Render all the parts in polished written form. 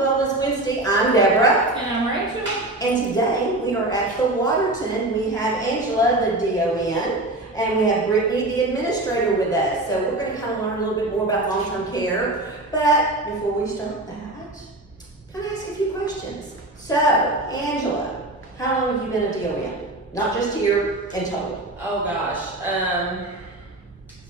Wellness Wednesday. I'm Deborah. And I'm Rachel. And today we are at the Waterton. We have Angela, the DON, and we have Brittany, the administrator, with us. So we're going to kind of learn a little bit more about long-term care. But before we start that, kind of ask a few questions. So, Angela, how long have you been a DON? Not just here in total. Oh gosh,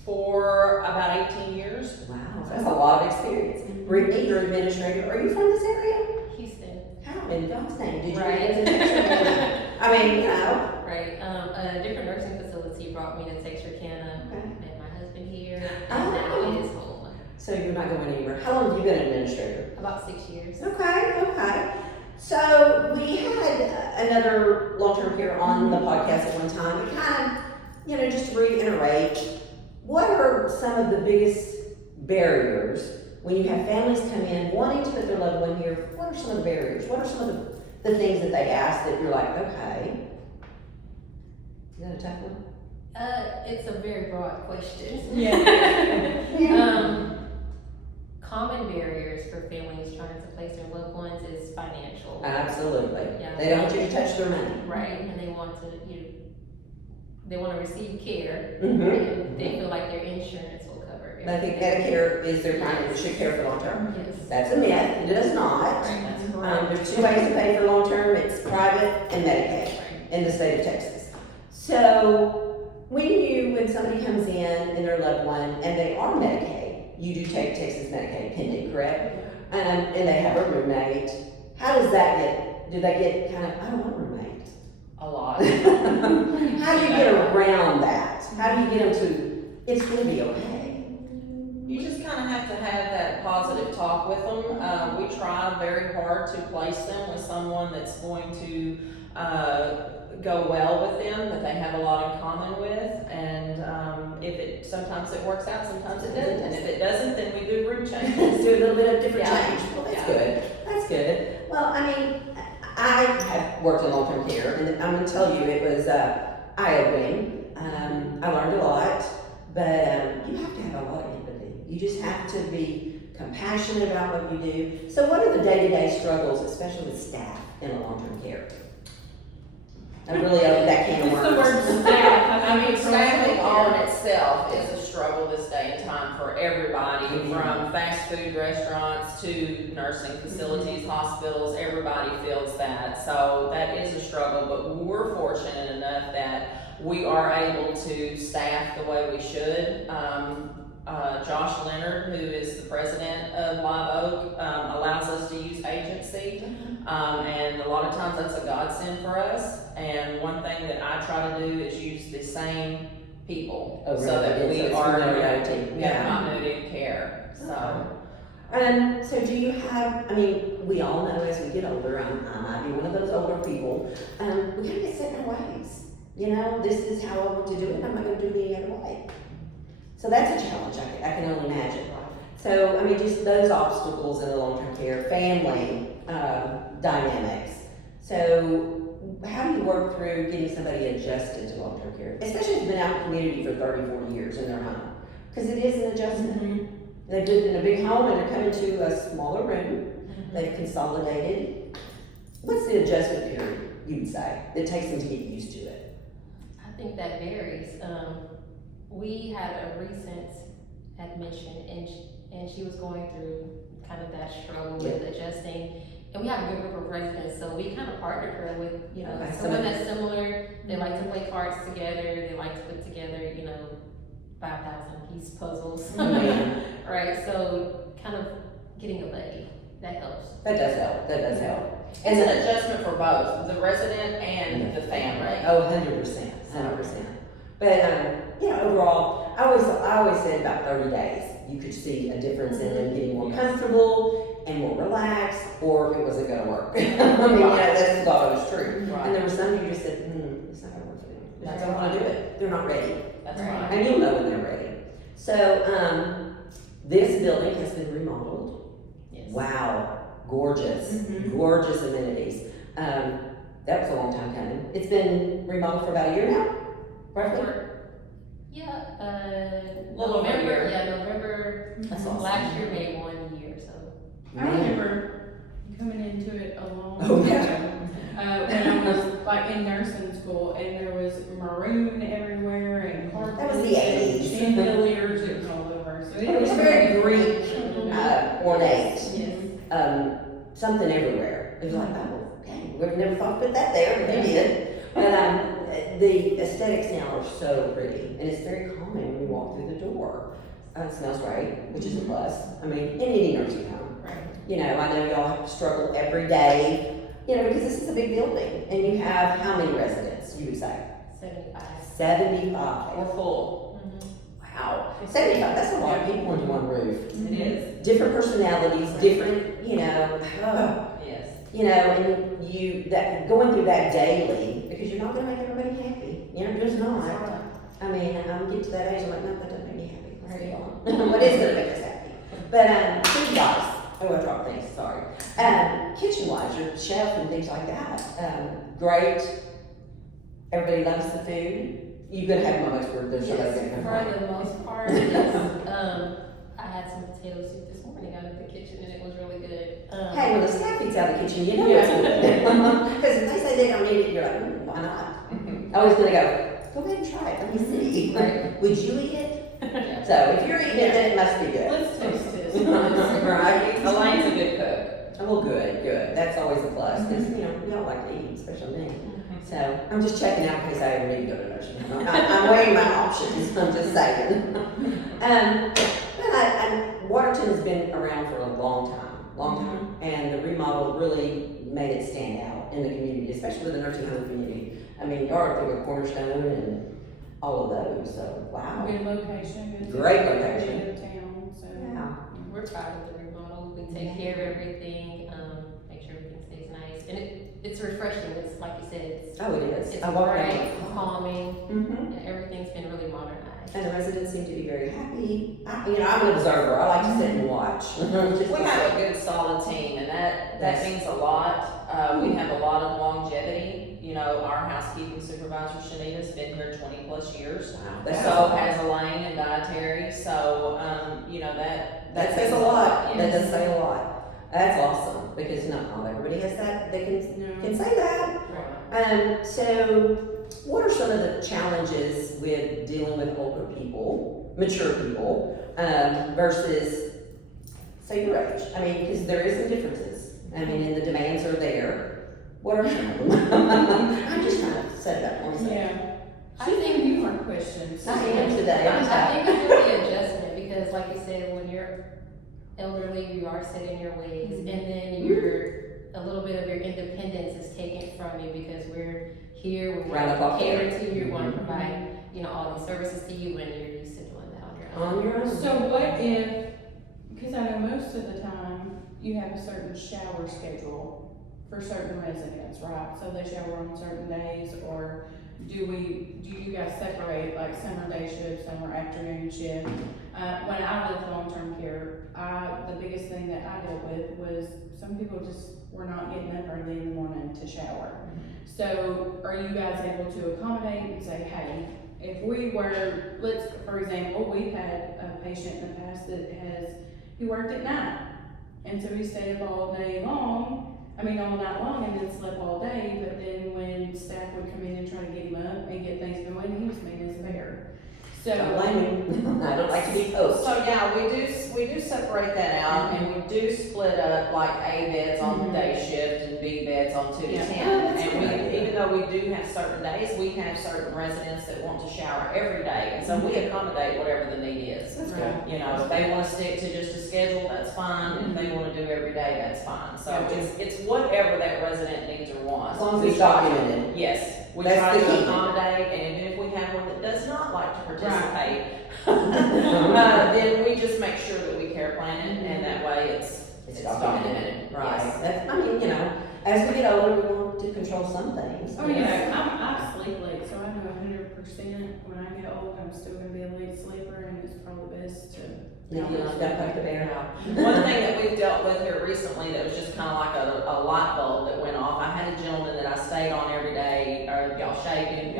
for about 18 years. Wow, that's a lot of experience. Brittany, you're administrator. Are you from this area? Houston. How in God's name did you Right. get into Texarkana? I mean, you know. Right. A different nursing facility brought me to Texarkana. Okay. Met my husband here. Oh. And now it is home. So you're not going anywhere. How long have you been an administrator? About 6 years. Okay. So we had another long-term care on the podcast at one time. And kind of, just to reiterate, what are some of the biggest barriers when you have families come in wanting to put their loved one here? What are some of the barriers? What are some of the things that they ask that you're like, okay? Is that a tough one? It's a very broad question. Yeah. Common barriers for families trying to place their loved ones is financial. Absolutely. Yeah. They don't want you to touch their money. Right. And they want to, they want to receive care. Mm-hmm. And they feel like their insurance will cover it. I think Medicare is their kind of should care for long term. Yes. That's a myth. It does not. Right, that's correct. There's two ways to pay for long term. It's private and Medicaid in the state of Texas. So when somebody comes in and their loved one and they are Medicaid, you do take Texas Medicaid pending, correct? And they have a roommate. How does that get? Do they get kind of? I don't want a roommate. A lot. How do you get around that? How do you get them to? It's going to be okay. You just kind of have to have that positive talk with them. We try very hard to place them with someone that's going to go well with them, that they have a lot in common with, and sometimes it works out, sometimes it doesn't, and if it doesn't, then we do room changes. Let's do a little bit of different Yeah. change. Well, that's Yeah. good. That's good. Well, I mean, I have worked in long-term care, and I'm going to tell you, it was eye-opening. I learned a lot, but you have to have a lot of empathy. You just have to be compassionate about what you do. So what are the day-to-day struggles, especially with staff in a long-term care? I really opened that can of worms. The word staff. I mean, staffing all in itself is a struggle this day and time for everybody, from fast food restaurants to nursing facilities, hospitals. Everybody feels that. So that is a struggle, but we're fortunate enough that we are able to staff the way we should. Josh Leonard, who is the president of Live Oak, allows us to use agency, and a lot of times that's a godsend for us. And one thing that I try to do is use the same people, Oh, really? so that we So are continuity. we have continuity of care. So So do you have, I mean, we all know as we get older, I might be one of those older people, we kind of get set in our ways. This is how I want to do it, I'm not going to do it any other way. So that's a challenge, I can only imagine. So, I mean, just those obstacles in the long-term care, family dynamics. So, how do you work through getting somebody adjusted to long-term care? Especially if you've been out in the community for 30, 40 years in their home. Because it is an adjustment. They've lived in a big home and they're coming to a smaller room. They've consolidated. What's the adjustment period, you would say, that takes them to get used to it? I think that varies. We had a recent admission, and she was going through kind of that struggle with adjusting. And we have a good group of residents, so we kind of partnered her with, Okay, someone that's similar. They like to play cards together. They like to put together, 5,000-piece puzzles. Right, so kind of getting a buddy, that helps. That does help. it's an adjustment for both the resident and the family. Oh, 100%. But, overall, I always said about 30 days, you could see a difference in them getting more comfortable and more relaxed, or it wasn't gonna work. I mean, that's always true. Right. And there were some who just said, it's not gonna work for them. They just don't wanna do it. They're not ready. That's Right. right. And you'll know when they're ready. So, this building has been remodeled. Yes. Wow, gorgeous, gorgeous amenities. That was a long time coming. It's been remodeled for about a year now, roughly? Little over a year. November. That's awesome. Last year made 1 year, so. I remember coming into it a long Oh, time yeah. ago. When I was like in nursing school, and there was maroon everywhere and carpet. That was the 80s. Chandeliers, it was all over. So It was very Greek, ornate, Yes. something everywhere. It was like, oh, okay, we've never thought to put that there, but they did. But the aesthetics now are so pretty, and it's very calming when you walk through the door. It smells great, which is a plus. I mean, in any nursing home. Right. You know, I know y'all have to struggle every day, you know, because this is a big building, and you have how many residents, you would say? 75. 75. We're full. Wow. 75, that's a lot of people under one roof. It is. Different personalities, different, you know, Yes. you know, and that going through that daily, because you're not gonna make everybody happy. You're just not. I mean, I'm getting to that age, I'm like, no, that doesn't make me happy. Let's move on. What is gonna make us happy? But, food wise, oh, I dropped things, sorry. Kitchen wise, your chef and things like that, great. Everybody loves the food. You're gonna have moments where there's somebody gonna complain. For the most part, yes. I had some potato soup this morning out of the kitchen and it was really good. Hey, when the staff eats out of the kitchen, you know it's good. Because if they say they don't need it, you're like, why not? I was gonna go ahead and try it, let me see. Right. Would you eat it? So if you're eating it, then it must be good. Let's taste this. Right? Elaine's a good cook. Well, good. That's always a plus, because, you know, y'all like to eat, especially me. So I'm just checking out in case I ever need to go to nursing home. I'm weighing my options, I'm just saying. But Waterton has been around for a long time, and the remodel really made it stand out in the community, especially with the nursing home community. I mean, y'all are through a cornerstone and all of those, so wow. Good location, good. Great location. Good town, so. Yeah. We're proud of the remodel. We take care of everything, make sure everything stays nice. And it's refreshing. It's like you said, Oh, it is. it's I walked around. bright, calming, Mm-hmm. and everything's been really modernized. And the residents seem to be very happy. I'm an observer. I like to sit and watch. We have a good solid team, and that Yes. means a lot. We have a lot of longevity. You know, our housekeeping supervisor, Shanita's been here 20 plus years. Wow, So has Elaine and Dietary, so, you know, that says a lot. That Yes. does say a lot. That's awesome, because not everybody has that. They can say that. So what are some of the challenges with dealing with older people, mature people, versus, say, your age? I mean, because there is some differences. I mean, and the demands are there. What are some of them? I'm just trying to set it up one second. Yeah. I Should think- be more questions. I am today. I'm I think it's really adjustment because, like you said, when you're elderly, you are set in your ways, and then a little bit of your independence is taken from you because we're here, we Round the clock want to cater care. to you, we want to provide, you know, all these services to you when you're used to doing that on your own. On your own. So what if, because I know most of the time, you have a certain shower schedule for certain residents, right? So they shower on certain days, or do you guys separate, like some are day shift, some are afternoon shift? When I lived long-term care, the biggest thing that I dealt with was some people just were not getting up early in the morning to shower. So are you guys able to accommodate and say, hey, if we were, for example, we've had a patient in the past that he worked at night. And so he stayed up all night long, and then slept all day, but then when staff would come in and try to get him up and get things going, he was mean as a bear. So. Don't blame me. I don't like to be coached. So, yeah, we do separate that out, and we do split up like A beds on the day shift and B beds on 2 to Yeah. 10. Oh, that's a And good idea. even though we do have certain days, we have certain residents that want to shower every day, and so we accommodate whatever the need is. That's good. Right. You know, if they wanna stick to just a schedule, that's fine, if they wanna do every day, that's fine. So it's whatever that resident needs or wants. As long as it's documented. Yes, we That's try the to key. accommodate, and even if we have one that does not like to participate, then we just make sure that we care plan it, and that way it's documented. Right. Yes. That's, I mean, you know, as we get older, we want to control some things. Oh, yeah, I sleep late, so I know 100% when I get old, I'm still gonna be a late sleeper, and it's probably best to. If you don't poke the bear out. One thing that we've dealt with here recently that was just kind of like a light bulb that went off. I had a gentleman that I stayed on every day, or y'all shaving,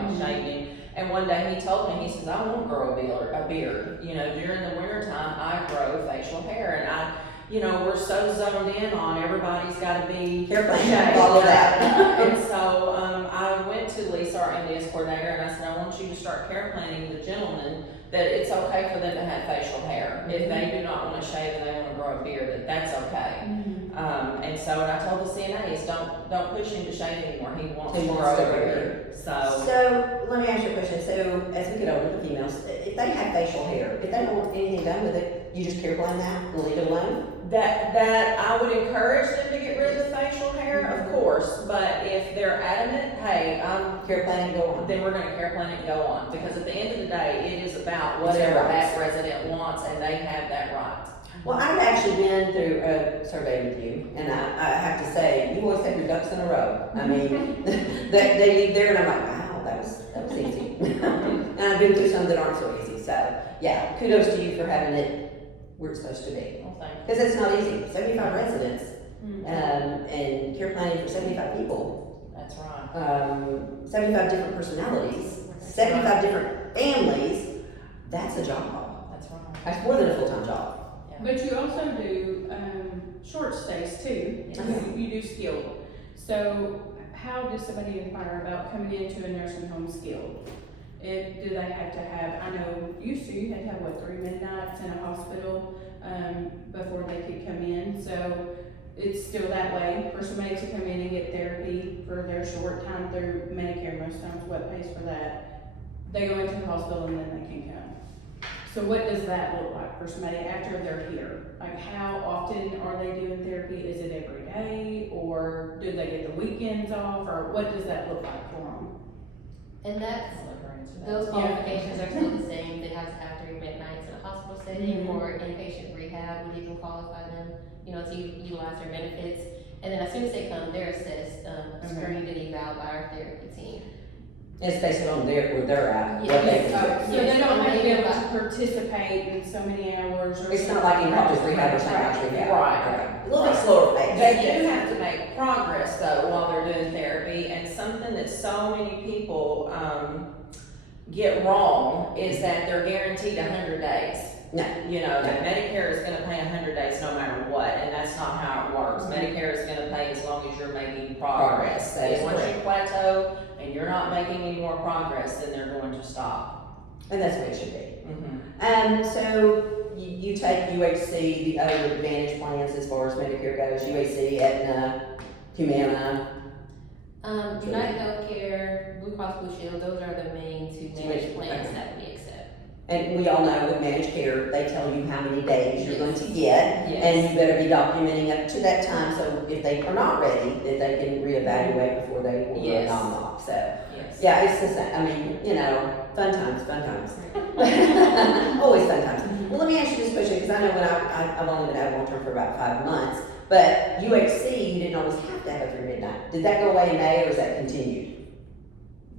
and one day he told me, he says, I won't grow a beard. You know, during the winter time, I grow facial hair, and we're so zoned in on everybody's gotta be Care plan, shaved. all of that. And so, I went to Lisa, our MDS coordinator, and I said, I want you to start care planning the gentlemen that it's okay for them to have facial hair. If they do not wanna shave and they wanna grow a beard, that's okay. And so, and I told the CNAs, don't push him to shave anymore, he wants He to wants grow to a grow beard, so. So, let me ask you a question. So, as we get older, the females, if they have facial hair, if they don't want anything done with it, you just care plan that and leave it alone? That I would encourage them to get rid of the facial hair, of course, but if they're adamant, hey, Care plan and go on. then we're gonna care plan it and go on, because at the end of the day, it is about whatever that resident wants, and they have that right. Well, I've actually been through a survey with you, and I have to say, you always have your ducks in a row. I mean, they leave there and I'm like, wow, that was easy. And I've been through some that aren't so easy, so, yeah, kudos to you for having it where it's supposed to be. Well, thank you. Because it's not easy, 75 residents, and care planning for 75 people, That's right. 75 different personalities, 75 different families, that's a job. That's right. That's more than a full-time job. But you also do, short stays too. Yes. You do skilled. So how does somebody inquire about coming into a nursing home skilled? Do they have to have, I know used to, you had to have, 3 midnights in a hospital, before they could come in. So it's still that way for somebody to come in and get therapy for their short time through Medicare. Most times what pays for that, they go into the hospital and then they can come. So what does that look like for somebody after they're here? Like, how often are they doing therapy? Is it every day, or do they get the weekends off, or what does that look like for them? And those qualifications are still the same. They have to have 3 midnights in a hospital setting or inpatient rehab would even qualify them, to utilize their benefits. And then as soon as they come, they're assessed, screened and eval by our therapy team. It's based on where they're at. Yeah. What they Yes. can do. So they don't have to be able to participate in so many hours or. It's not like in Caucus Rehab or St. Mary's Rehab. Right. Okay. A little bit slower pace. They do have to make progress though while they're doing therapy, and something that so many people, get wrong is that they're guaranteed 100 days. No. That Medicare is gonna pay 100 days no matter what, and that's not how it works. Medicare is gonna pay as long as you're making progress. That is Once you correct. plateau and you're not making any more progress, then they're going to stop. And that's what it should be. Mm-hmm. So you take UHC, the other Advantage plans as far as Medicare goes, UHC, Aetna, Humana. United Healthcare, Blue Cross Blue Shield, those are the main 2 managed plans that we accept. And we all know with managed care, they tell you how many days you're going to get. Yes. And you better be documenting up to that time, so if they are not ready, that they can reevaluate before they will Yes. knock. So, Yes. yeah, it's the same, I mean, fun times. Always fun times. Well, let me ask you this question, because I know when I've only been out of long-term for about 5 months, but UHC, you didn't always have to have it through midnight. Did that go away in May, or is that continued?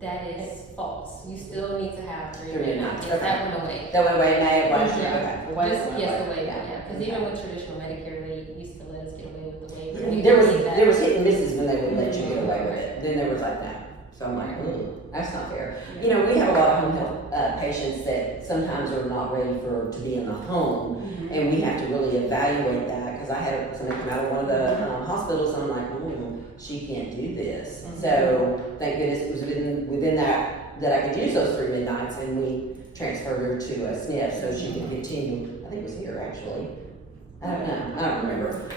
That is false. You still need to have 3 3 midnights. midnights, That went away. That went away in May of last year, Yeah. okay. Yes, the waiver, because even with traditional Medicare, they used to let us get away with the waiver. We There didn't see that. was hit and misses when they would let you get away with it, then there was like that. So I'm like, that's not fair. We have a lot of home health patients that sometimes are not ready to be in the home, and we have to really evaluate that, because I had somebody come out of one of the hospitals, and I'm like, she can't do this. So thank goodness it was within that I could use those 3 midnights, and we transferred her to a SNF so she could continue. I think it was here actually. I don't know. I don't remember.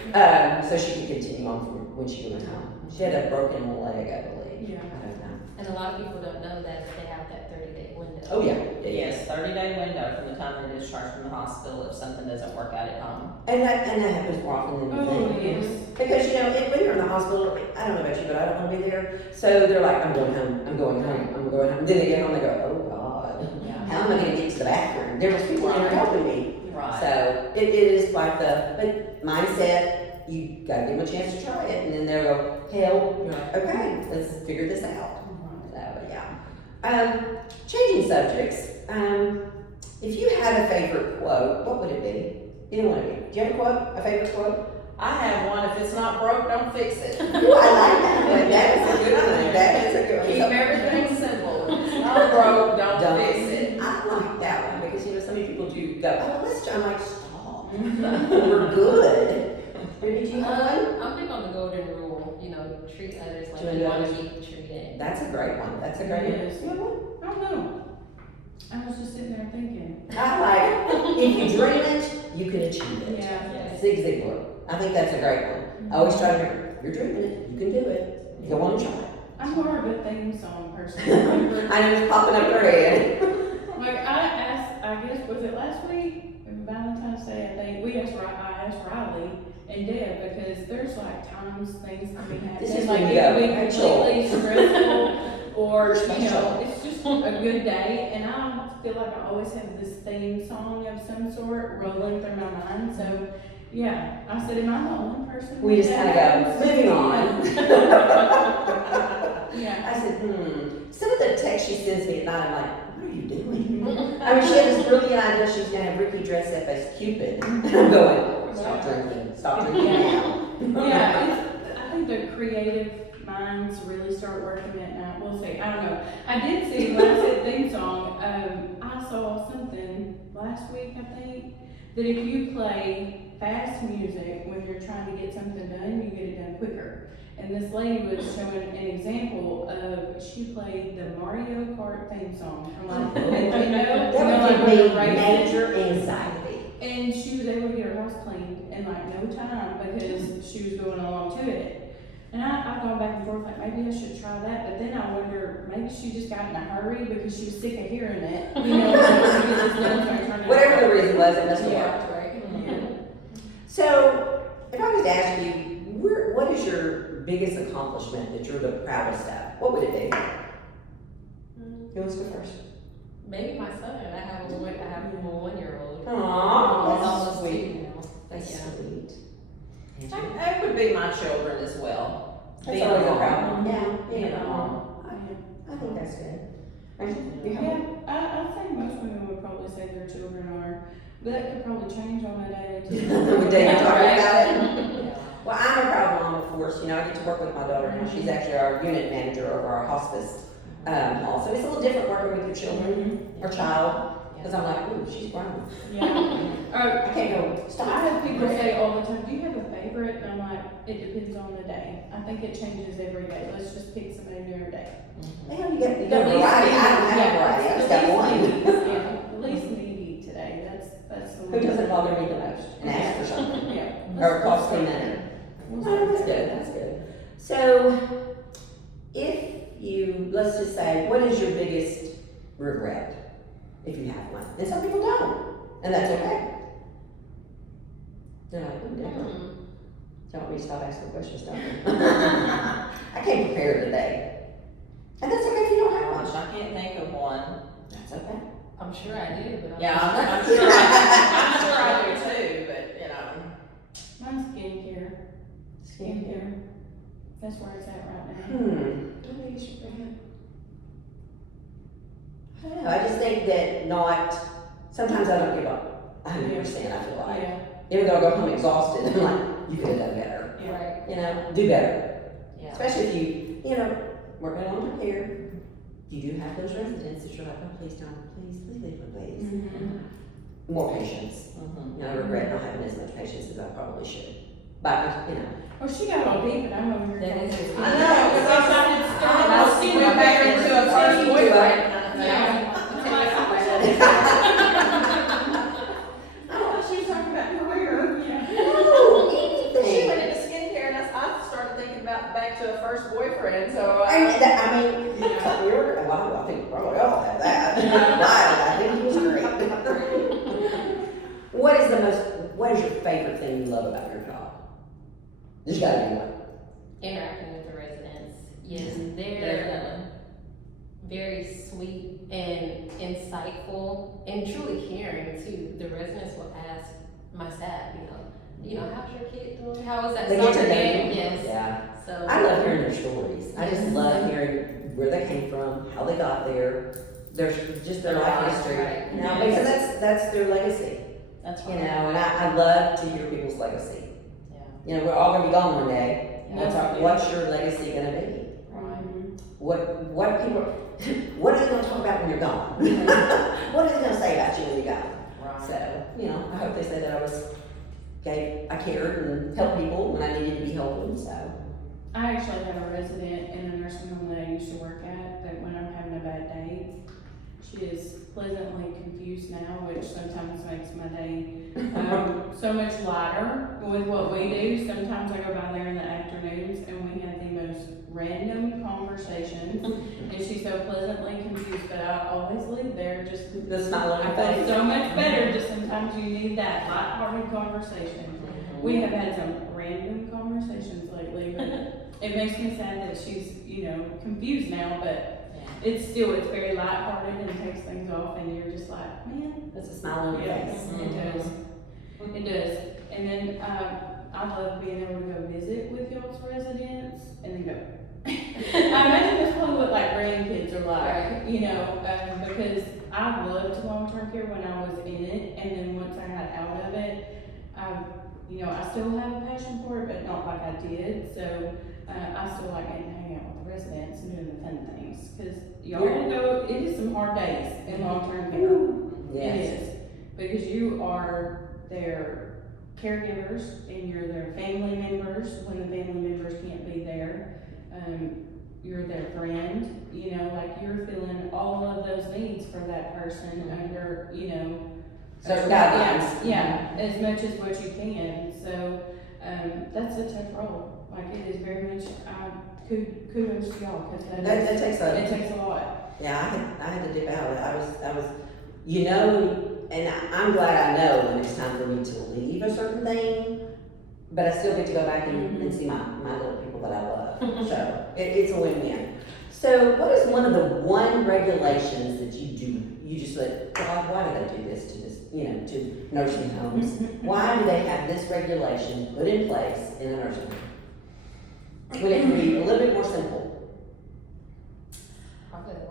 So she could continue on from when she went home. She had a broken leg, I believe. Yeah. I don't know. And a lot of people don't know that they have that 30-day window. Oh yeah. Yes, 30-day window from the time they're discharged from the hospital if something doesn't work out at home. And that happens more often than you think. Yes. Because when you're in the hospital, I don't know about you, but I don't want to be there. So they're like, I'm going home. Then they get home, they go, oh God, how am I going to get to the bathroom? There was people in there helping me. Right. So it is like but mindset, you gotta give them a chance to try it, and then they'll go, hell, you're like, okay, let's figure this out. So, yeah. Changing subjects. If you had a favorite quote, what would it be? Either one of you. Do you have a quote? A favorite quote? I have one, if it's not broke, don't fix it. Ooh, I like that one. That is a good one. That is a good one. Keep So- everything simple. If it's not broke, don't fix it. I like that one because so many people do go, oh, let's try. I'm like, stop. We're good. treat others like Treat you want to others. be treated. That's a great one. That's a great one. Yes. You know what? I don't know. I was just sitting there thinking. I like, if you dream it, you can achieve it. Yeah. Zig Ziglar. I think that's a great one. I always try to remember, you're dreaming it, you can do it. Go on and try. I'm more of a theme song person. Remember? I know it's popping up your head. Like I asked, I guess was it last week? Valentine's Day, I think. I asked Riley and Deb because there's like times things can be happening. This is like when it you can go, be Rachel. completely stressful or you Special. know, it's just a good day. And I feel like I always have this theme song of some sort rolling through my mind. So yeah, I said, am I the only person? We just that kind of happens? go, moving on. Yeah. I said, Some of the texts she sends me at night, I'm like, what are you doing? I mean, she had this brilliant idea she was gonna have Ricky dress up as Cupid. And I'm going, stop drinking now. Yeah, I think the creative minds really start working at night. We'll see. I don't know. I did see when I said theme song. I saw something last week. I think that if you play fast music when you're trying to get something done, you get it done quicker. And this lady was showing an example of she played the Mario Kart theme song from like Nintendo. That would give me major anxiety. And she was able to get her house cleaned in like no time because she was going along to it. And I've gone back and forth like maybe I should try that, but then I wonder maybe she just got in a hurry because she was sick of hearing it. You know, like, get this done, so I turned it Whatever the off. reason was, it must have Yeah. worked. Right. Yeah. So, if I was to ask you, what is your biggest accomplishment that you're the proudest of? What would it be? Who wants to go first? Maybe my son. I have a 1-year-old. Aww, He's that's almost sweet. 2 now. That's Yeah. sweet. It would be my children as well. That's Being always a mom. proud one. Yeah, Being being a a mom. mom. I think that's good. Rachel, you have Yeah, I think most women would probably say their children are, but that could probably change on a day or two. When David talking Right. about it. Well, I'm a proud mom, of course. You know, I get to work with my daughter now. She's actually our unit manager over our hospice hall. So it's a little different working with your children or child. Because I'm like, ooh, she's grown. Yeah. I can't go, I stop. have people say all the time, do you have a favorite? And I'm like, it depends on the day. I think it changes every day. Let's just pick somebody new every day. Well, you got At variety. least I don't have yeah, variety. I at just got least one. needy, yeah, at least needy today. That's the Who one. doesn't bother me the most and ask for something? Yeah. Or cost me money? Oh, that's good, that's good. So, if you, let's just say, what is your biggest regret? If you have one. And some people don't. And that's okay. They're like, ooh, Deborah. Don't want me to stop asking questions, don't you? I came prepared today. And that's okay if you don't have one. Gosh, I can't think of one. That's okay. I'm sure I do, but Yeah, I'm I'm sure I do too, but you know. Mine's skincare. Skincare. That's where it's at right now. What is your brand? I don't know. I just think that sometimes I don't give up 100%, I feel like. Yeah. Even though I go home exhausted, I'm like, you could have done better. Yeah. Right. You know, do better. Yeah. Especially if you know, work in long-term care, you do have those residents that you're like, oh, please don't, please leave me, please. Mm-hmm. More patience. Mhm. You know, I regret not having as much patience as I probably should. But, you know. Well, she got all deep, and I'm over here. That going, is just- I know, because I was went back into a first boyfriend kind of thing. Yeah. Oh, she was talking about career. Yeah. No, She anything. went into skincare, and I started thinking about back to a first boyfriend. So Well, I think probably all have that. Right, I think he was great. What is your favorite thing you love about your job? There's gotta be one. Interacting with the residents. Yes, they're Definitely. very sweet and insightful and truly caring too. The residents will ask my staff, how's your kid doing? How was that They get to soccer know game? you. Yes. Yeah. So I love hearing their stories. I just love hearing where they came from, how they got there, their life history. Right. You know, because that's their legacy. that's You right. know, and I love to hear people's legacy. Yeah. You know, we're all gonna be gone one day. Yeah. What's your legacy gonna be? Right. What people, what are they gonna talk about when you're gone? What are they gonna say about you when you're gone? Right. So, I hope they say that I cared and helped people when I needed to be helping, so. I actually have a resident in a nursing home that I used to work at, that when I'm having a bad day, she is pleasantly confused now, which sometimes makes my day, so much lighter with what we do. Sometimes I go by there in the afternoons and we have the most random conversations, and she's so pleasantly confused, but I always leave there just, The smile on I your feel face. so much better, just sometimes you need that lighthearted conversation. We have had some random conversations lately, but it makes me sad that she's, confused now, but it's very lighthearted and takes things off, and you're just like, man. That's a smile on your Yeah, face. it does. It does. And then, I love being able to go visit with y'all's residents and then go. I imagine that's probably what like grandkids are like, because I loved long-term care when I was in it, and then once I got out of it, I still have a passion for it, but not like I did. So I still like getting to hang out with the residents and doing the fun things, because y'all go. It is some hard days in long-term care. Yes. It is, because you are their caregivers and you're their family members when the family members can't be there. You're their friend. Like you're feeling all of those needs for that person under, Certain guidelines. Yeah, as much as what you can. So, that's a tough role. Like it is very much, kudos to y'all, because That takes it takes a lot. Yeah, I had to dip out. I was, and I'm glad I know when it's time for me to leave a certain thing, but I still get to go back and see my little people that I love. So it's a win-win. So what is one of the regulations that you do? You just like, God, why do they do this to to nursing homes? Why do they have this regulation put in place in a nursing home? When it can be a little bit more simple.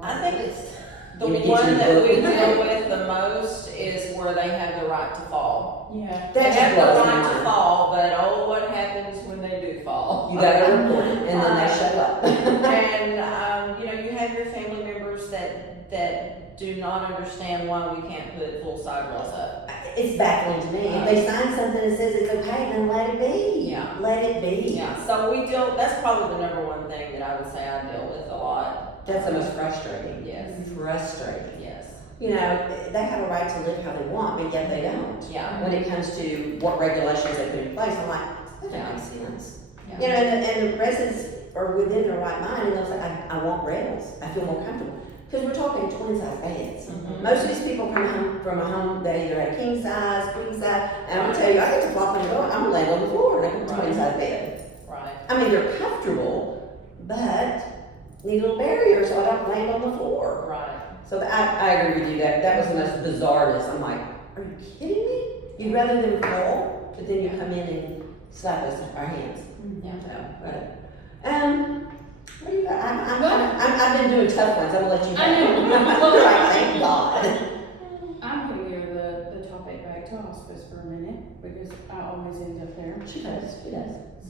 I think it's the You get one your that we book. deal with the most is where they have the right to fall. Yeah. They That have just the blows my right to mind. fall, but what happens when they do fall? You gotta report it, and then they shut up. And, you have your family members that do not understand why we can't put full sidewalls up. It's baffling to me. If they sign something that says it's okay, then let it be. Yeah. Let it be. Yeah, so that's probably the number one thing that I would say I deal with a lot. That's the most frustrating. Yes, Frustrating. yes, They have a right to live how they want, but yet they don't. yeah, When it comes to what regulations they put in place, I'm like, that Yeah. doesn't make sense. yeah. And the residents are within their right mind, and they'll say, I want rails. I feel more comfortable. Because we're talking twin-size beds. Mhm. Most of these people come home from a home that either had king size, queen size, and I'm gonna tell you, I get to flop and go, I'm gonna land on the floor in a Right. twin-size bed. Right, I mean, they're comfortable, but need a little barrier so I don't land on the floor. right. So I agree with you, that was the most bizarreness. I'm like, are you kidding me? You'd rather them fall, but then you come in and slap us our hands. Yeah. So, right. What do you got? I've been doing tough ones, I'm gonna let you I know. go. Right, thank God. I'm gonna go the topic back to hospice for a minute, because I always end up there. She does.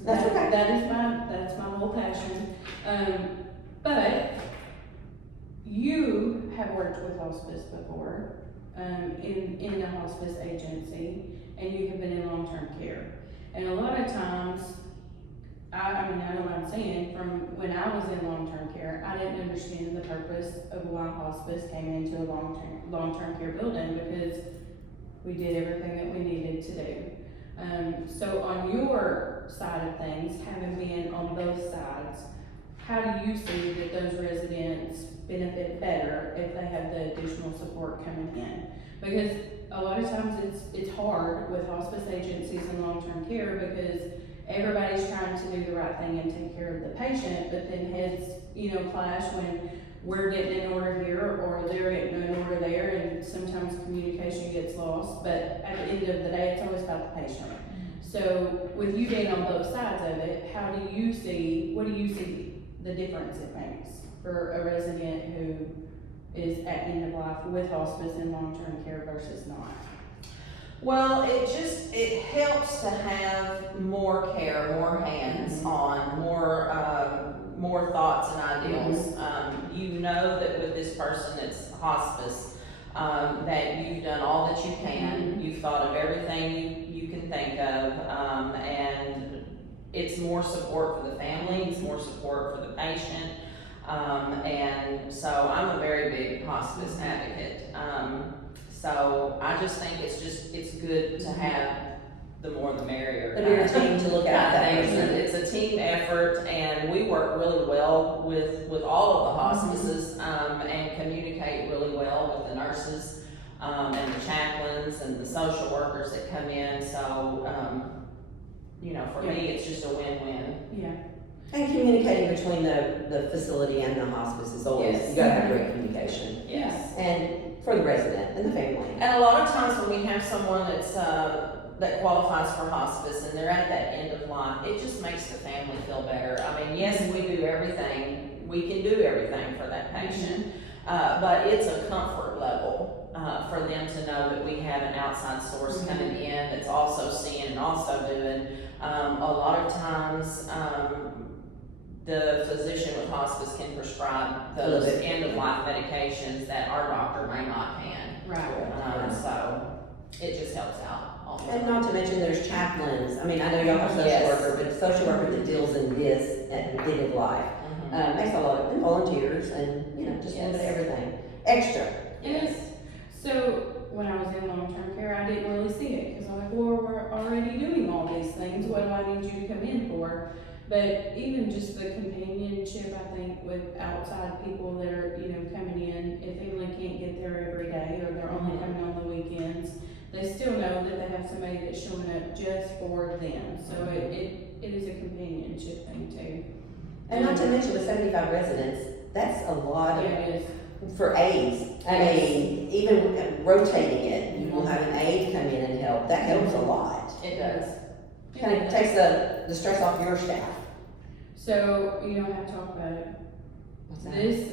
That's okay. That's my whole passion. But you have worked with hospice before, in a hospice agency, and you have been in long-term care. And a lot of times, I know what I'm saying, from when I was in long-term care, I didn't understand the purpose of why hospice came into a long-term care building, because we did everything that we needed to do. So on your side of things, having been on both sides, how do you see that those residents benefit better if they have the additional support coming in? Because a lot of times it's hard with hospice agencies and long-term care, because everybody's trying to do the right thing and take care of the patient, but then heads, clash when we're getting an order here or they're getting an order there, and sometimes communication gets lost, but at the end of the day, it's always about the patient. So with you being on both sides of it, what do you see the difference it makes for a resident who is at end of life with hospice and long-term care versus not? Well, it helps to have more care, more hands on, more thoughts and ideals. You know that with this person that's hospice, that you've done all that you can. You've thought of everything you can think of, and it's more support for the family, it's more support for the patient. And so I'm a very big hospice advocate. So I just think it's good to have the more the merrier. The bigger team to look out for that person. It's a team effort, and we work really well with all of the hospices, and communicate really well with the nurses, and the chaplains and the social workers that come in. So, for me, it's just a win-win. Yeah. And communicating between the facility and the hospice is always, Yes. you gotta have great communication. Yes. And for the resident and the family. And a lot of times when we have someone that qualifies for hospice and they're at that end of life, it just makes the family feel better. I mean, yes, we do everything, we can do everything for that patient, but it's a comfort level for them to know that we have an outside source coming in that's also seeing and also doing. A lot of times, the physician with hospice can prescribe those end-of-life medications that our doctor may not can. Right. So it just helps out. And not to mention there's chaplains. I mean, I know y'all have social Yes. worker, but the social worker that deals in this at the end of life, makes a lot of, and volunteers and, just a little bit of everything. Extra. Yes. So when I was in long-term care, I didn't really see it, because I'm like, well, we're already doing all these things, what do I need you to come in for? But even just the companionship, I think, with outside people that are, coming in, if family can't get there every day, or they're only coming on the weekends, they still know that they have somebody that's showing up just for them. So it is a companionship thing too. And not to mention with 75 residents, that's a lot Yeah, it is. for aides. I mean, even rotating it, you will have an aide come in and help. That helps a lot. It does. Kind of takes the stress off your staff. So, I have to talk about it. What's that? This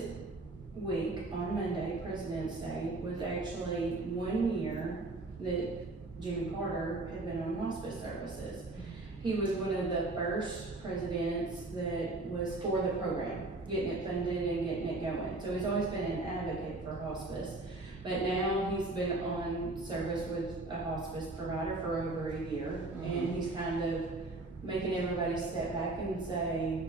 week, on Monday, President's Day, was actually 1 year that Jimmy Carter had been on hospice services. He was one of the first presidents that was for the program, getting it funded and getting it going. So he's always been an advocate for hospice. But now he's been on service with a hospice provider for over a year, and he's kind of making everybody step back and say,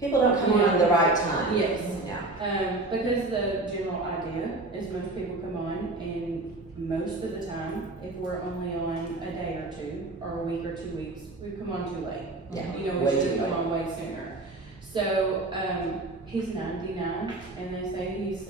People don't come on at the right time. Yes. Yeah. Because the general idea is most people come on, and most of the time, if we're only on a day or two, or a week or 2 weeks, we come on too late. Yeah. We Way should too come late. on way sooner. So, he's 99, and they say he's,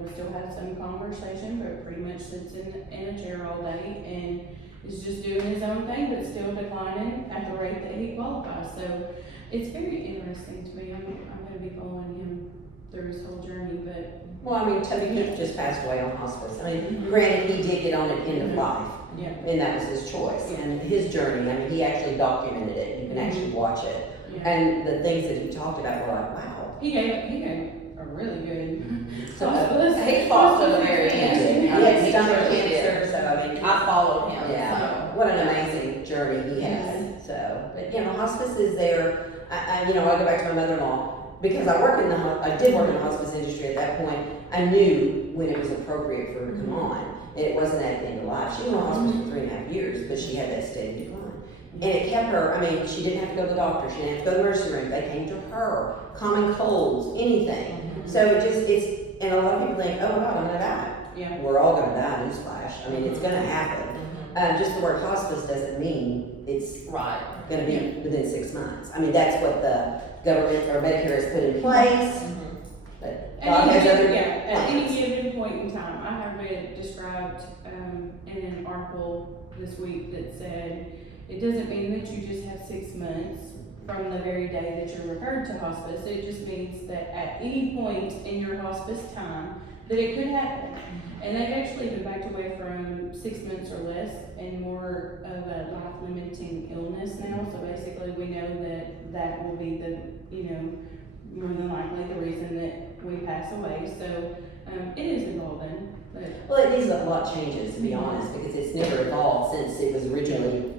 we still have some conversation, but pretty much sits in a chair all day, and is just doing his own thing, but still declining at the rate that he qualifies. So, it's very interesting to me. I'm gonna be following him through his whole journey, but Well, I mean, Toby Keith just passed away on hospice. I mean, granted, he did get on at end of life, yeah. and that was his choice. And his journey, I mean, he actually documented it. You can actually watch it. Yeah. And the things that he talked about were like, wow. He gave a really good. So, He fought to the very end. he had He stomach really did. cancer, so I mean, I followed him. yeah, what an amazing journey he had. So, but hospice is there. I go back to my mother-in-law because I did work in the hospice industry at that point. I knew when it was appropriate for her to come on. It wasn't at the end of life. She was on hospice for 3.5 years, but she had that steady decline. And it kept her, I mean, she didn't have to go to the doctor, she didn't have to go to the emergency room, they came to her, common colds, anything. So and a lot of people think, oh my God, I'm gonna die. Yeah. We're all gonna die, newsflash. I mean, it's gonna happen. Just the word hospice doesn't mean it's Right. gonna be within 6 months. I mean, that's what the government or Medicare has put in place, but God has other At any plans. given point in time, I have read described in an article this week that said it doesn't mean that you just have 6 months from the very day that you're referred to hospice. It just means that at any point in your hospice time that it could happen. And they've actually been backed away from 6 months or less and more of a life-limiting illness now. So basically, we know that will be more than likely the reason that we pass away. So it is evolving. But Well, it needs a lot of changes, to be honest, because it's never evolved since it was originally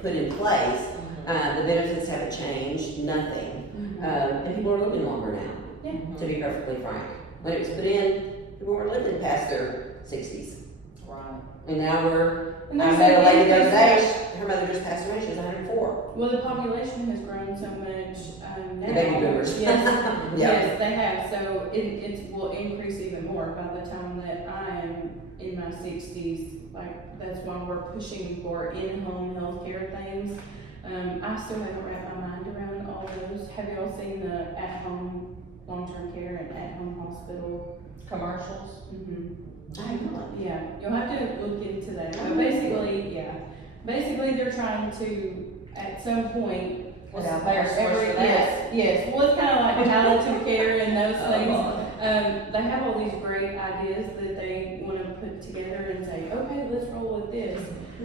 put in place. The benefits haven't changed, nothing. And people are living longer now, yeah. to be perfectly frank. When it was put in, people weren't living past their 60s. Right. And now And I there's met a like lady the other day, increases. her mother just passed away, she was 104. Well, the population has grown so much, now. The baby boomers. Yes, Yeah. yes, they have, so it will increase even more by the time that I am in my sixties. Like, that's why we're pushing for in-home healthcare things. I still haven't wrapped my mind around all those. Have y'all seen the at-home long-term care and at-home hospital Commercials? Mm-hmm. I know. Yeah, you'll have to look into that, but basically they're trying to, at some point. Without their source for that. Yes, well, it's kinda like palliative care and those things. They have all these great ideas that they wanna put together and say, okay, let's roll with this.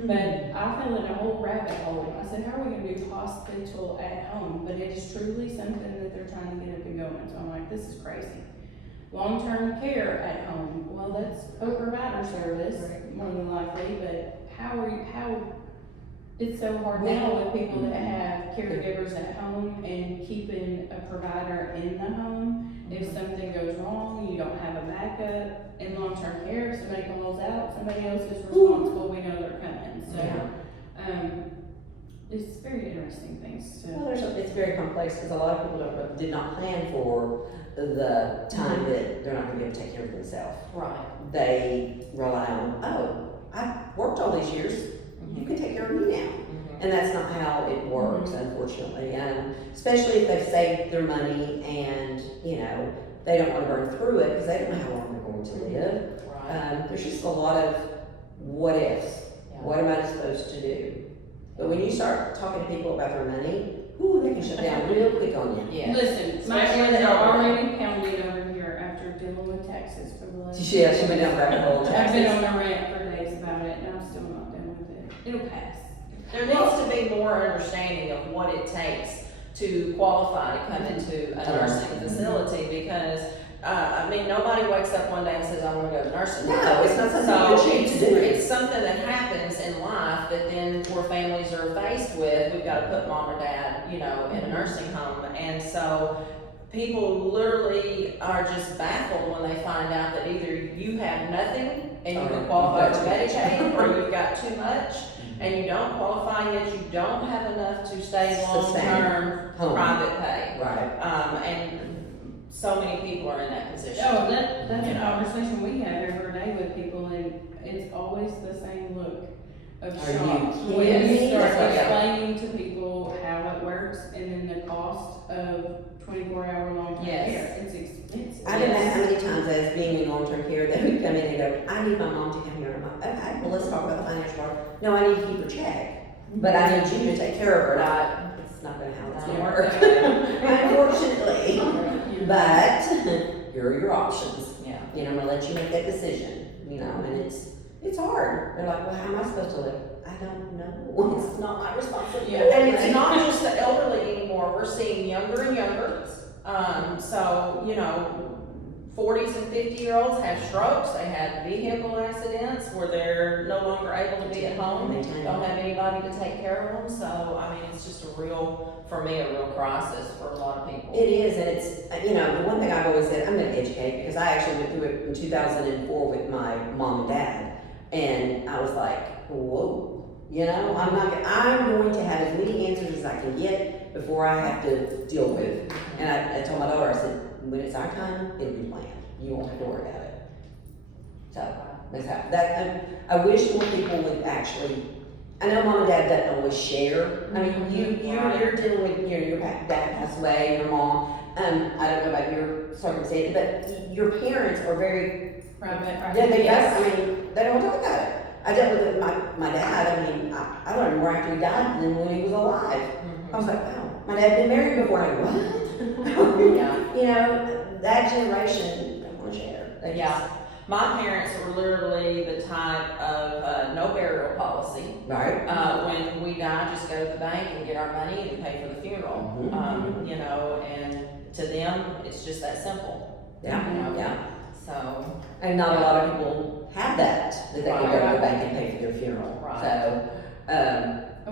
But I fell in a whole rabbit hole. I said, how are we gonna do hospital at home? But it is truly something that they're trying to get up and going, so I'm like, this is crazy. Long-term care at home, well, that's a provider service, more than likely, but how it's so hard now with people that have caregivers at home and keeping a provider in the home. If something goes wrong, you don't have a backup. In long-term care, if somebody calls out, somebody else is responsible, we know they're coming, so, it's very interesting things to. Well, it's very complex because a lot of people did not plan for the time that they're not gonna be able to take care of themselves. Right. They rely on, oh, I've worked all these years, you can take care of me now. And that's not how it works, unfortunately. Especially if they've saved their money and, they don't want to burn through it because they don't know how long they're going to live. Right. There's just a lot of what ifs. Yeah. What am I supposed to do? But when you start talking to people about their money, they can shut down real quick on you. Yeah. Listen, my Especially hands the are elderly. already pounding over here after dealing with taxes for the last. Yeah, she went down rabbit hole I've been taxes. on a rant for days about it, and I'm still not done with it. It'll pass. There needs to be more understanding of what it takes to qualify to come into a nursing facility because, nobody wakes up one day and says, I wanna go to nursing home. No, it's not something So you choose to do. it's something that happens in life that then where families are faced with, we've gotta put mom or dad, in a nursing home. And so people literally are just baffled when they find out that either you have nothing and you can qualify for Medicaid or you've got too much and you don't qualify yet you don't have enough to stay long-term Home. private pay. Right. And so many people are in that position. Oh, that's a conversation we have every day with people, and it's always the same look of Are shock. you When kidding you me? start That's okay. explaining to people how it works and then the cost of 24-hour long-term Yes. care, it's expensive. I didn't know how many times as being in long-term care, they would come in and go, I need my mom to come here. And I'm like, okay, well, let's talk about the financial part. No, I need to keep her check, but I need you to take care of her. Not, it's not gonna how it's gonna work, unfortunately. But here are your options. Yeah. I'm gonna let you make that decision, and it's hard. They're like, well, how am I supposed to live? I don't know. It's not my responsibility. And it's not just the elderly anymore, we're seeing younger and younger. So, 40s and 50-year-olds have strokes, they have vehicle accidents where they're no longer able to be at home, don't have anybody to take care of them, so, it's just a real crisis for a lot of people. It is, and it's, the one thing I've always said, I'm gonna educate, because I actually went through it in 2004 with my mom and dad, and I was like, whoa, I'm going to have as many answers as I can get before I have to deal with. And I told my daughter, I said, when it's our time, it'll be planned. You won't have to worry about it. So, that's how, I wish more people would actually, I know mom and dad doesn't always share. You're dealing with, your dad passed away, your mom, I don't know about your circumstance, but your parents are very, Private. they don't talk about it. I dealt with it with my dad, I learned more after he died than when he was alive. I was like, wow, my dad had been married before, and I go, what? Yeah. That generation don't want to share. They Yeah. My parents were literally the type of no burial policy. Right. When we die, just go to the bank and get our money and pay for the funeral. And to them, it's just that simple. Yeah, yeah. So. And not a lot of people have that they can go to the bank and pay for their funeral. Right. So,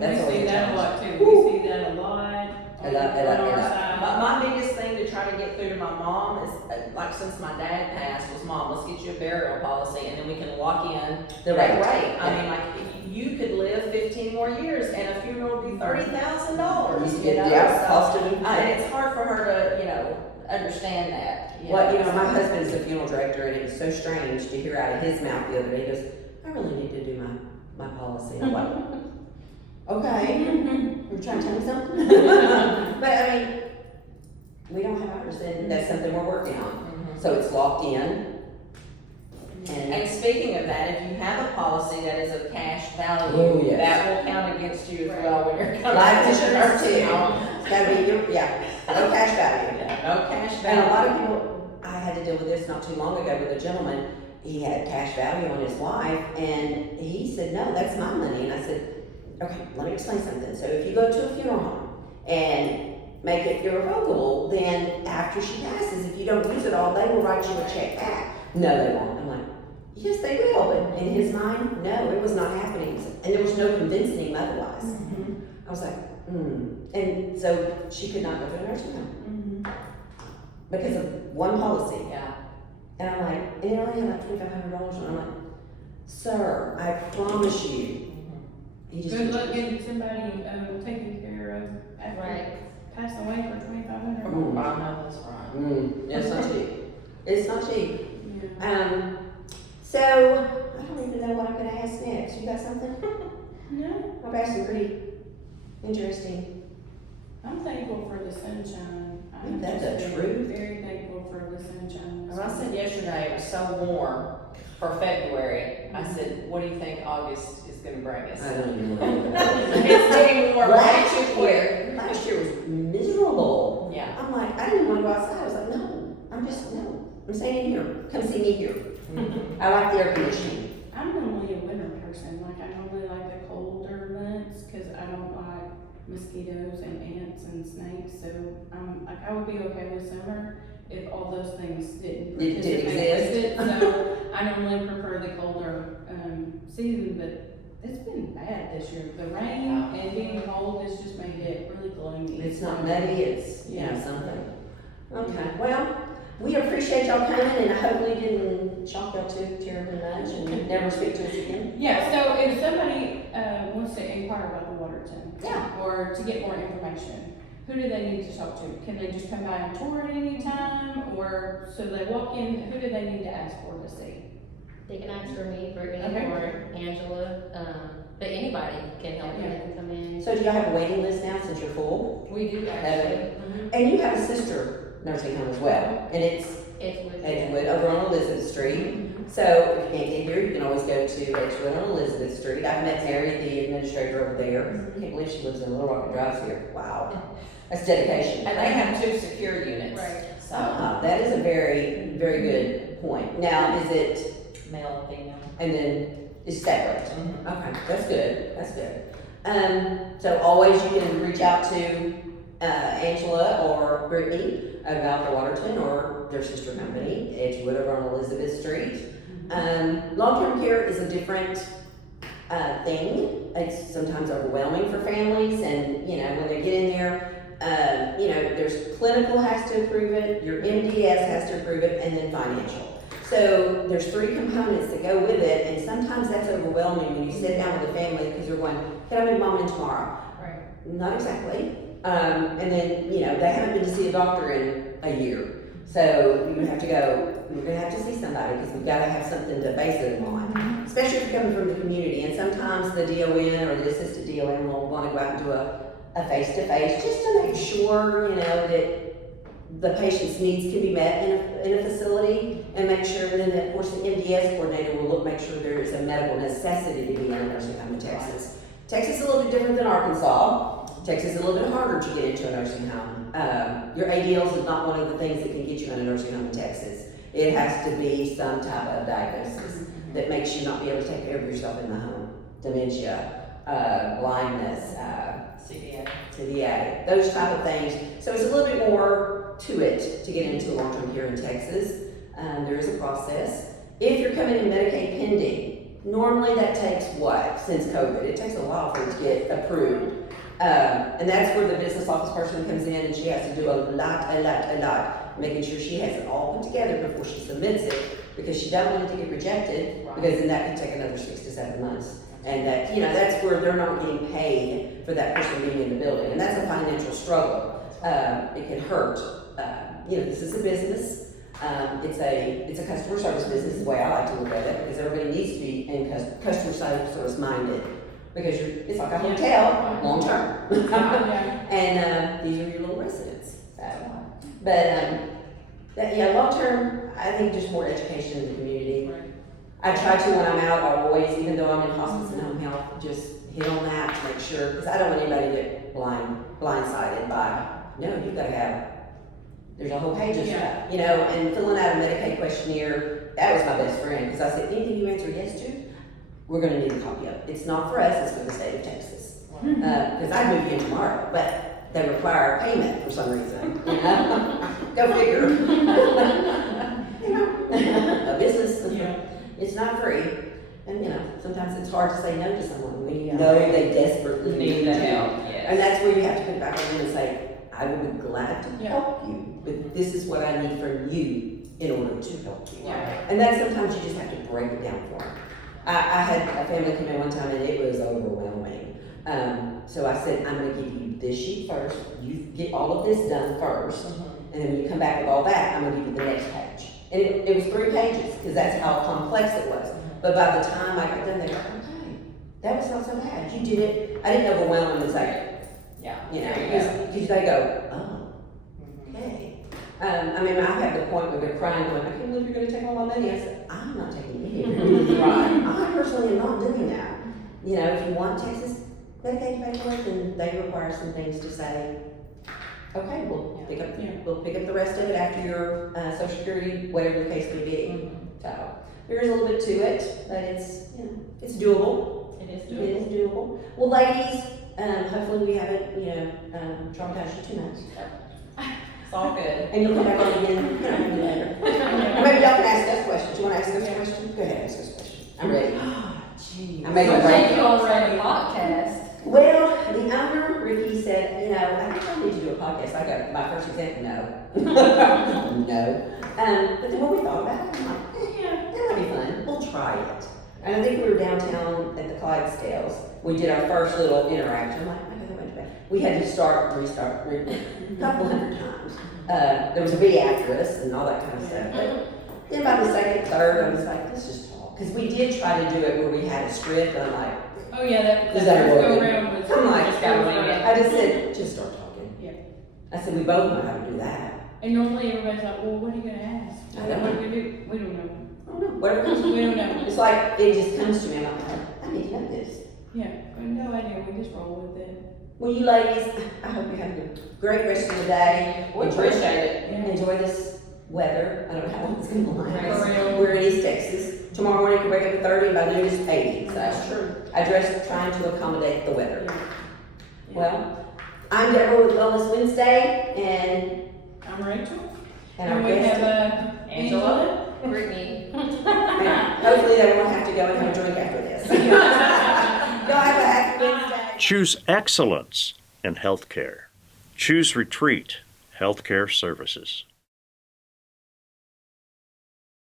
that's We see always a that a challenge. lot too, we see that a lot A lot. on our side. My biggest thing to try to get included my mom is, like, since my dad passed, was mom, let's get you a burial policy, and then we can lock in The that rate. rate. I mean, like, you could live 15 more years, and a funeral would be $30,000, you know? Yeah, So, cost of it. and it's hard for her to, understand that. Well, my husband's a funeral director, and it was so strange to hear out of his mouth the other day, he goes, I really need to do my policy. I'm like, okay, you're trying to tell me something? But I mean, we don't have ours, and that's something we're working on. So it's locked in. And speaking of that, if you have a policy that is of cash value, Oh, yes. that will count against you as well when you're coming Life to the insurance nursing too. home. It's gotta be, no cash value. Yeah, no cash And a value. lot of people, I had to deal with this not too long ago with a gentleman, he had cash value on his wife, and he said, no, that's my money, and I said, okay, let me explain something. So if you go to a funeral home and make it irrevocable, then after she passes, if you don't use it all, they will write you a check back. No, they won't. I'm like, yes, they will, but in his mind, no, it was not happening, and there was no convincing him otherwise. I was like, and so she could not go to a nursing home because of one policy. Yeah. And I'm like, and it only had like $2,500, and I'm like, sir, I promise you. He just Good luck getting somebody, taken care of after Right. passing away for $2,500. I know that's right. It's not cheap. It's not cheap. Yeah. So I don't even know what I'm gonna ask next. You got something? No, I've asked some pretty interesting. I'm thankful for the sunshine. I'm That's just the very, truth. very thankful for the sunshine. As I said yesterday, it was so warm for February. I said, what do you think August is gonna bring us? I don't even know. It's getting warm way too quick. Last year was miserable. Yeah. I'm like, I didn't want to go outside. I was like, no, I'm staying in here. Come see me here. I like the air conditioning. I'm normally a winter person. Like, I normally like the colder months because I don't like mosquitoes and ants and snakes. So like, I would be okay with summer if all those things didn't Didn't participate with exist. it. So I normally prefer the colder season, but it's been bad this year. The rain and being cold has just made it really gloomy. It's not muddy, it's, Yeah. something. Okay, well, we appreciate y'all coming, and I hope we didn't shock y'all too terribly much and never speak to us again. Yeah, so if somebody wants to inquire about the Waterton, Yeah. or to get more information, who do they need to talk to? Can they just come by and tour at any time, or so they walk in, who do they need to ask for to see? They can ask for me, Brittany, Okay. or Angela, but anybody can help you, they can come in. So do y'all have a waiting list now since you're full? We do actually. And you have a sister nursing home as well, and it's Edgewood. Edgewood over on Elizabeth Street. So if you can't get here, you can always go to Edgewood on Elizabeth Street. I've met Mary, the administrator over there. I can't believe she lives in Little Rock and drives here. Wow, that's dedication. And they have 2 secure units. Right. So, That is a very, very good point. Now, is it, male, female. and then it's separate? Okay, that's good, that's good. So always you can reach out to Angela or Brittany about the Waterton or their sister company, Edgewood over on Elizabeth Street. Long-term care is a different thing. It's sometimes overwhelming for families, and when they get in there, there's clinical has to approve it, your MDS has to approve it, and then financial. So there's 3 components that go with it, and sometimes that's overwhelming when you sit down with the family because you're going, can I be mom in tomorrow? Right. Not exactly. And then, they haven't been to see a doctor in a year. So you have to go, you're gonna have to see somebody because we've gotta have something to base it on. Especially if you're coming from the community, and sometimes the DON or the assistant DON will wanna go out and do a face-to-face just to make sure, that the patient's needs can be met in a facility, and make sure, and then of course the MDS coordinator will make sure there is a medical necessity to be in a nursing home in Texas. Texas is a little bit different than Arkansas. Texas is a little bit harder to get into a nursing home. Your ADLs is not one of the things that can get you in a nursing home in Texas. It has to be some type of diagnosis that makes you not be able to take care of yourself in the home. Dementia, blindness, CDA, those type of things. So it's a little bit more to it to get into long-term care in Texas. There is a process. If you're coming in Medicaid pending, normally that takes what? Since COVID, it takes a while for it to get approved. And that's where the business office person comes in and she has to do a lot, making sure she has it all put together before she submits it, because she doesn't want it to get rejected, Right. because then that could take another 6 to 7 months. And that, that's where they're not getting paid for that person being in the building, and that's a financial struggle. It can hurt. This is a business. It's a customer service business, is the way I like to look at it, because everybody needs to be in customer service minded, because it's like a hotel, long term. Yeah. And these are your little residents. Long term, I think just more education in the community. Right. I try to, when I'm out, always, even though I'm in hospice and home health, just hit on that to make sure, because I don't want anybody to get blindsided by, no, you've got to have, there's a whole page of stuff, and filling out a Medicaid questionnaire. That was my best friend, because I said, anything you answer yes to, we're going to need a copy of it. It's not for us, it's for the state of Texas. Because I'd move you in tomorrow, but they require payment for some reason. Go figure. A business, it's not free. And sometimes it's hard to say no to someone when you know they desperately Need the help, yes. And that's where you have to put it back on them and say, I would be glad to Yeah. help you, but this is what I need from you in order to help you. Yeah. And then sometimes you just have to break it down for them. I had a family come in one time and it was overwhelming. So I said, I'm gonna give you this sheet first, you get all of this done first, and then when you come back with all that, I'm gonna give you the next page. And it was 3 pages, because that's how complex it was. But by the time I got done, they were like, okay, that was not so bad, you did it. I didn't overwhelm them and say, Yeah. because they go, oh, okay. I have the point where they're crying, going, I can't believe you're gonna take all my money. I said, I'm not taking any of your money. I personally am not doing that. If you want Texas Medicaid paperwork, then they require some things to say, okay, we'll pick up the rest of it after your Social Security, whatever the case may be. So there is a little bit to it, but it's doable. It is It doable. is doable. Well, ladies, hopefully we haven't, traumatized you too much. It's all good. And you'll come back on again, later. Or maybe y'all can ask us questions. You wanna ask us a question? Go ahead, ask us a question. I'm ready. Jeez. I'm making a Thank break. you already. Podcast. Well, the owner, Ricky, said, I think I need to do a podcast. I got my first example, no. No. But then when we thought about it, I'm like, that might be fun. We'll try it. And I think we were downtown at the Clydesdales. We did our first little interaction. I'm like, okay, that went bad. We had to restart a couple hundred times. There was a bee after us and all that kind of stuff. But then by the second, third, I was like, let's just talk. Because we did try to do it where we had a script, and I'm like, Oh, yeah, that Does that first work? go around was. I'm like, Just gotta wing it. I just said, just start talking. Yeah. I said, we both know how to do that. And normally everybody's like, well, what are you gonna ask? I don't know. What do we do? We don't know. I don't know, whatever comes to We me. don't know. It's like, it just comes to me, and I'm like, I need to know this. Yeah, we have no idea, we just roll with it. Well, you ladies, I hope you have a great rest of the day. We appreciate it. Yeah. Enjoy this weather. I don't know how long it's gonna last. For real. We're in East Texas. Tomorrow morning, you can wake up at 30, and by noon it's 80. So That's true. I dress trying to accommodate the weather. Yeah. Well, I'm Deborah with Wellness Wednesday, I'm Rachel. and our And we guest. have, Angela. Brittany. And hopefully they won't have to go and have a drink after this. Y'all have a happy Wednesday. Choose excellence in healthcare. Choose Retreat Healthcare Services.